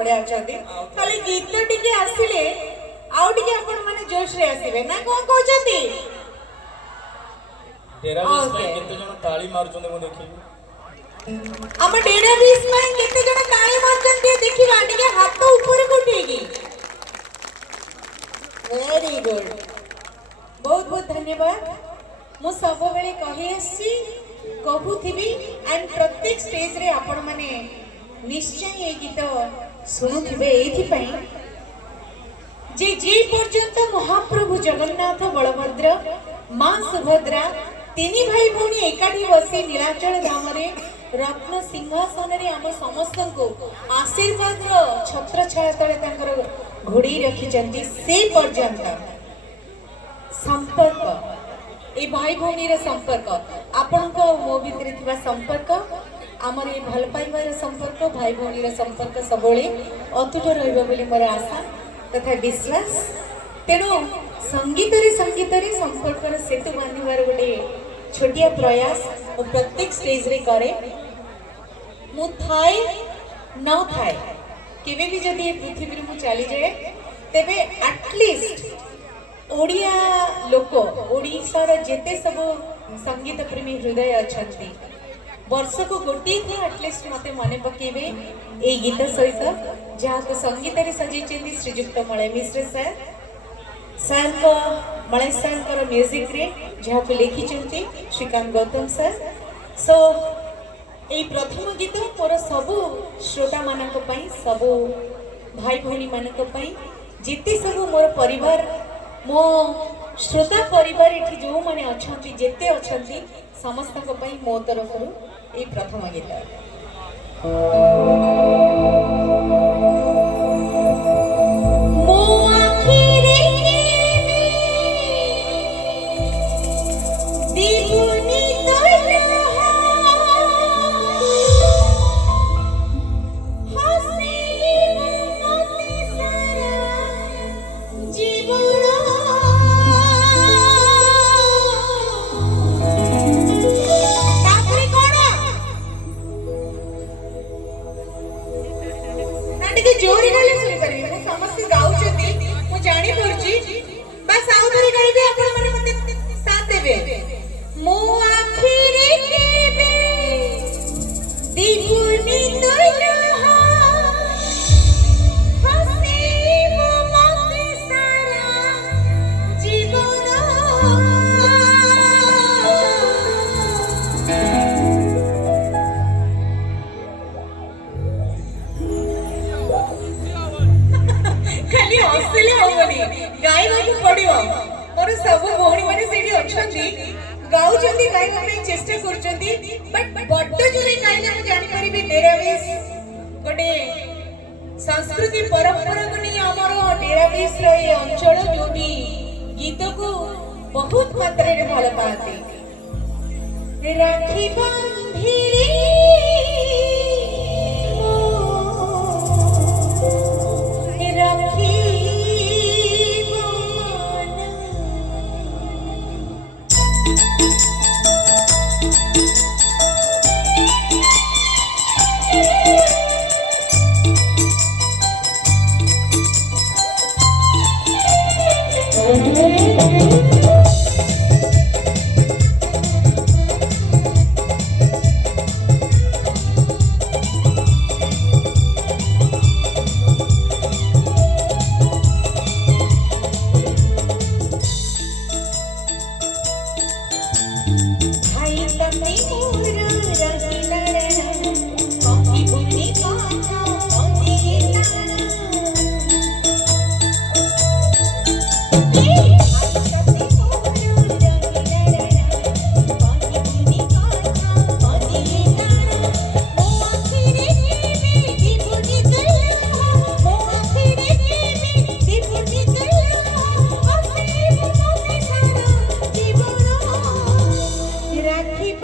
बढ़िया अछंती खाली गीत टिके आसिले आउ टिके आपण माने जोश रे आसीबे ना कोन कहउछंती डेरा बीस में केते जण ताली मारुचंदे मु देखिबी हम डेरा बीस में केते जण ताली मारुचंती देखिबा टिके हाथ ऊपर उठेगी वेरी गुड बहुत बहुत धन्यवाद मु सब बेले कहि आसी कहूथिबी एंड प्रत्येक स्टेज रे आपण माने निश्चय ये गीत शुणुथिबे एथि पई जे पर्यंत महाप्रभु जगन्नाथ बलभद्र मां सुभद्रा तीनी भाई भौणी एकाठी बसी नीलाचल धाम रे रत्न सिंहासन रे आम समस्त को आशीर्वाद छत्र छाया तले तांकर घोड़ी रखिचंती से पर्यंत संपर्क ए भाई भौणी रे संपर्क आपण को मो भितरे थिबा संपर्क आमर ये भल पाइबार संपर्क भाई भौणी रे संपर्क सबले अतुट रहइबो बोली मोर आशा तथा विश्वास तेणु संगीत रे संपर्क सेतु बांधिबार गोटे छोटिया प्रयास और प्रत्येक स्टेज रे करे मु थाए न थाए केबे भी जदि ए पृथ्वी रे मु चली जाए तेबे एटलिस्ट ओडिया लोक ओडिशार जेते सब संगीत प्रेमी हृदय अछंती वर्ष को गोटे थी एटलिस्ट मते मने पकेबे ए गीत सहित जहाँ को संगीत रे सजेइछन्ती श्रीजुक्त मलय मिश्र सर सर को मलय सर को म्यूजिक रे जहाँ को लिखिछन्ती श्रीकांत गौतम सर सो ए प्रथम गीत मोर सबु श्रोता मानक पई सबु भाई भौणी मानक पई जेते सबु मोर परिवार मो श्रोता परिवार एठी जो माने अछंती जेते अछंती समस्त को पई मो तरफ ए प्रथम गीत जोरी गले सुनि परबी मु समस्त गाउचती मु जानि परची बस आउ धरी गाइबे आपण माने मते साथ देबे मो आखिरे केबे दीपुनी तोलहा हसीब मते सारा जीवन खाली हसले होबनी गाइबा को पड़ियो मोर सब भौणी माने सेठी अछंती गाउचंती गाइबा पे चेष्टा करचंती बट बड्ड जोरे गाइले हम जानि परिबे डेराबेस गोटे संस्कृति परंपरा को नहीं हमर डेराबेस रो ए अंचल जोटी गीत को बहुत मात्रा रे भल पाते राखी बांधिली राखी